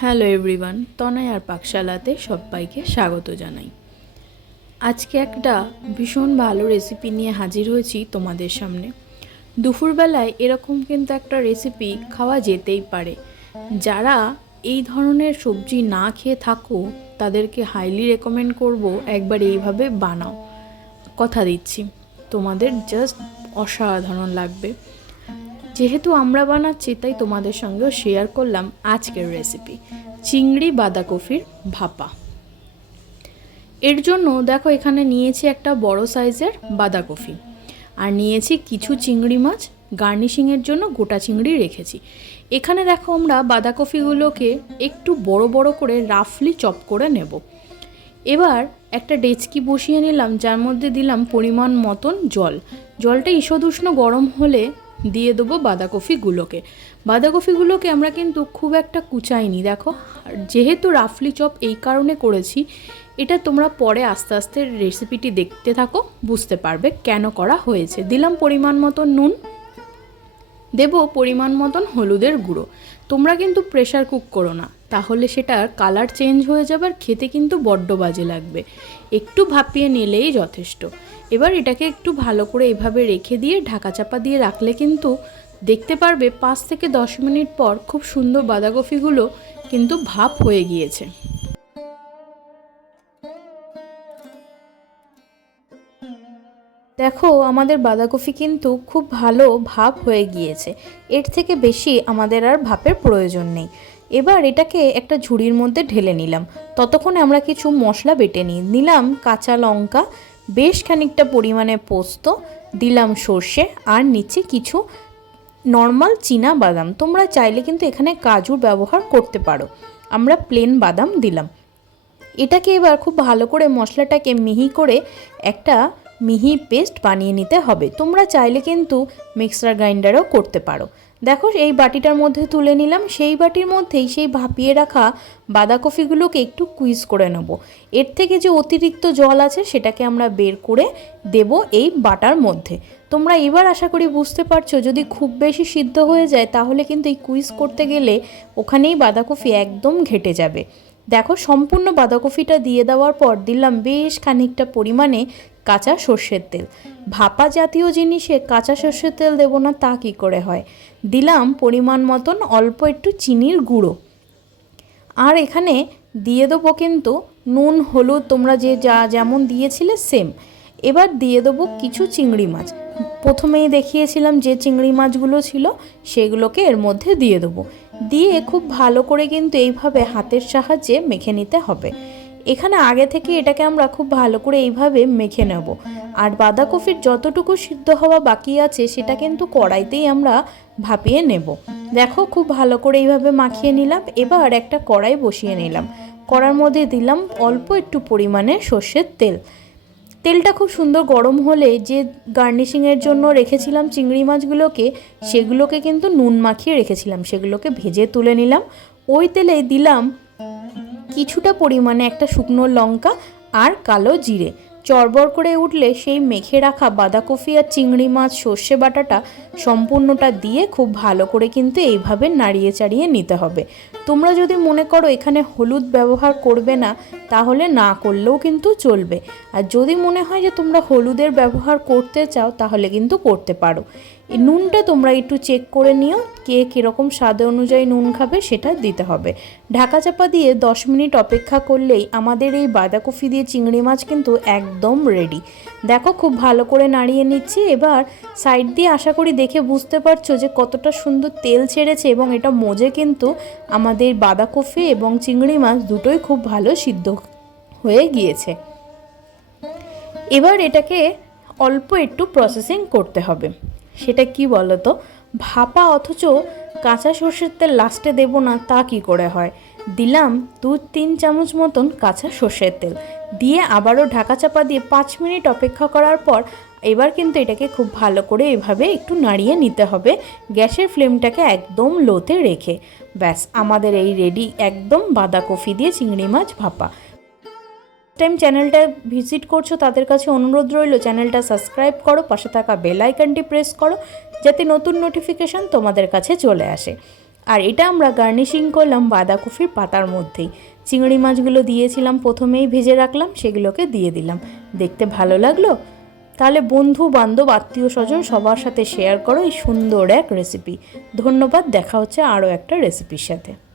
Hello everyone, তনয় আর পাকশালাতে সবাইকে স্বাগত জানাই। আজকে একটা ভীষণ ভালো রেসিপি নিয়ে হাজির হয়েছি তোমাদের সামনে। দুপুরবেলায় এরকম কিন্তু একটা রেসিপি খাওয়া যেতেই পারে। যারা এই ধরনের সবজি না খেয়ে থাকো তাদেরকে হাইলি রেকমেন্ড করব একবার এইভাবে বানাও। কথা দিচ্ছি তোমাদের জাস্ট অসাধারণ লাগবে। যেহেতু আমরা বানাচ্ছি তাই তোমাদের সঙ্গেও শেয়ার করলাম আজকের রেসিপি চিংড়ি বাঁধাকপির ভাপা। এর জন্য দেখো এখানে নিয়েছি একটা বড় সাইজের বাঁধাকপি আর নিয়েছি কিছু চিংড়ি মাছ, গার্নিশিংয়ের জন্য গোটা চিংড়ি রেখেছি। এখানে দেখো আমরা বাঁধাকপিগুলোকে একটু বড় বড় করে রাফলি চপ করে নেব। এবার একটা ডেচকি বসিয়ে নিলাম, যার মধ্যে দিলাম পরিমাণ মতন জল। জলটা ঈষদুষ্ণ গরম হলে দিয়ে দেবো বাঁধাকপিগুলোকে আমরা কিন্তু খুব একটা কুচাইনি। দেখো যেহেতু রাফলি চপ এই কারণে করেছি, এটা তোমরা পরে আস্তে আস্তে রেসিপিটি দেখতে থাকো, বুঝতে পারবে কেন করা হয়েছে। দিলাম পরিমাণ মতন নুন, দেব পরিমাণ মতন হলুদের গুঁড়ো। তোমরা কিন্তু প্রেশার কুক করো না, তাহলে সেটার কালার চেঞ্জ হয়ে যাবে আর খেতে কিন্তু বড্ড বাজে লাগবে। একটু ভাপিয়ে নিলেই যথেষ্ট। এবার এটাকে একটু ভালো করে এভাবে রেখে দিয়ে ঢাকা চাপা দিয়ে রাখলে কিন্তু দেখতে পারবে 5 থেকে 10 মিনিট পর খুব সুন্দর বাঁধাকপিগুলো কিন্তু ভাপ হয়ে গিয়েছে। দেখো আমাদের বাঁধাকপি কিন্তু খুব ভালো ভাপ হয়ে গিয়েছে। এর থেকে বেশি আমাদের আর ভাপের প্রয়োজন নেই। এবার এটাকে একটা ঝুড়ির মধ্যে ঢেলে নিলাম। ততক্ষণে আমরা কিছু মশলা বেটে নিলাম কাঁচা লঙ্কা, বেশ খানিকটা পরিমাণে পোস্ত, দিলাম সর্ষে আর নিচে কিছু নর্মাল চীনা বাদাম। তোমরা চাইলে কিন্তু এখানে কাজুর ব্যবহার করতে পারো, আমরা প্লেন বাদাম দিলাম। এটাকে এবার খুব ভালো করে মশলাটাকে মিহি করে একটা মিহি পেস্ট বানিয়ে নিতে হবে। তোমরা চাইলে কিন্তু মিক্সার গ্রাইন্ডারও করতে পারো। দেখো এই বাটিটার মধ্যে তুলে নিলাম। সেই বাটির মধ্যেই সেই ভাপিয়ে রাখা বাঁধাকপিগুলোকে একটু কুইজ করে নেব। এর থেকে যে অতিরিক্ত জল আছে সেটাকে আমরা বের করে দেব এই বাটার মধ্যে। তোমরা এবার আশা করি বুঝতে পারছো, যদি খুব বেশি সিদ্ধ হয়ে যায় তাহলে কিন্তু এই কুইজ করতে গেলে ওখানেই বাঁধাকপি একদম ঘেটে যাবে। দেখো সম্পূর্ণ বাঁধাকপিটা দিয়ে দেওয়ার পর দিলাম বেশ খানিকটা পরিমাণে কাঁচা সর্ষের তেল। ভাপা জাতীয় জিনিসে কাঁচা সর্ষের তেল দেবো না তা কী করে হয়। দিলাম পরিমাণ মতন অল্প একটু চিনির গুঁড়ো। আর এখানে দিয়ে দেবো কিন্তু নুন হলুদ তোমরা যেমন দিয়েছিলে সেম। এবার দিয়ে দেবো কিছু চিংড়ি মাছ। প্রথমেই দেখিয়েছিলাম যে চিংড়ি মাছগুলো ছিল সেগুলোকে এর মধ্যে দিয়ে দেবো। দিয়ে খুব ভালো করে কিন্তু এইভাবে হাতের সাহায্যে মেখে নিতে হবে। এখানে আগে থেকে এটাকে আমরা খুব ভালো করে এইভাবে মেখে নেব। আর বাঁধাকপির যতটুকু সিদ্ধ হওয়া বাকি আছে সেটা কিন্তু কড়াইতেই আমরা ভাপিয়ে নেব। দেখো খুব ভালো করে এইভাবে মাখিয়ে নিলাম। এবার একটা কড়াই বসিয়ে নিলাম। কড়ার মধ্যে দিলাম অল্প একটু পরিমাণে সর্ষের তেল। তেলটা খুব সুন্দর গরম হলে যে গার্নিশিংয়ের জন্য রেখেছিলাম চিংড়ি মাছগুলোকে, সেগুলোকে কিন্তু নুন মাখিয়ে রেখেছিলাম, সেগুলোকে ভেজে তুলে নিলাম। ওই তেলে দিলাম কিছুটা পরিমাণে একটা শুকনো লঙ্কা আর কালো জিরে। চড়বড় করে উঠলে সেই মেখে রাখা বাঁধাকপি আর চিংড়ি মাছ সর্ষে বাটাটা সম্পূর্ণটা দিয়ে খুব ভালো করে কিন্তু এইভাবে নাড়িয়ে চাড়িয়ে নিতে হবে। তোমরা যদি মনে করো এখানে হলুদ ব্যবহার করবে না তাহলে না করলেও কিন্তু চলবে। আর যদি মনে হয় যে তোমরা হলুদের ব্যবহার করতে চাও তাহলে কিন্তু করতে পারো। এই নুনটা তোমরা একটু চেক করে নিও, কে কীরকম স্বাদ অনুযায়ী নুন খাবে সেটা দিতে হবে। ঢাকা চাপা দিয়ে 10 মিনিট অপেক্ষা করলেই আমাদের এই বাঁধাকপি দিয়ে চিংড়ি মাছ কিন্তু একদম রেডি। দেখো খুব ভালো করে নাড়িয়ে নিচ্ছি। এবার সাইড দিয়ে আশা করি দেখে বুঝতে পারছো যে কতটা সুন্দর তেল ছেড়েছে এবং এটা মজে কিন্তু আমাদের বাঁধাকপি এবং চিংড়ি মাছ দুটোই খুব ভালো সিদ্ধ হয়ে গিয়েছে। এবার এটাকে অল্প একটু প্রসেসিং করতে হবে। সেটা কি বলো তো, ভাপা অথচ কাঁচা সর্ষের তেল লাস্টে দেবো না তা কি করে হয়। দিলাম 2-3 চামচ মতন কাঁচা সর্ষের তেল দিয়ে আবারও ঢাকা চাপা দিয়ে 5 মিনিট অপেক্ষা করার পর এবার কিন্তু এটাকে খুব ভালো করে এভাবে একটু নাড়িয়ে নিতে হবে, গ্যাসের ফ্লেমটাকে একদম লোতে রেখে। ব্যাস আমাদের এই রেডি একদম বাঁধাকপি দিয়ে চিংড়ি মাছ ভাপা। টাইম চ্যানেলটা ভিজিট করছো তাদের কাছে অনুরোধ রইল চ্যানেলটা সাবস্ক্রাইব করো, পাশে থাকা বেল আইকনটি প্রেস করো যাতে নতুন নোটিফিকেশান তোমাদের কাছে চলে আসে। আর এটা আমরা গার্নিশিং করলাম বাঁধাকপির পাতার মধ্যেই। চিংড়ি মাছগুলো দিয়েছিলাম প্রথমেই ভেজে রাখলাম, সেগুলোকে দিয়ে দিলাম। দেখতে ভালো লাগলো? তাহলে বন্ধু বান্ধব আত্মীয় স্বজন সবার সাথে শেয়ার করো এই সুন্দর এক রেসিপি। ধন্যবাদ, দেখা হচ্ছে আরও একটা রেসিপির সাথে।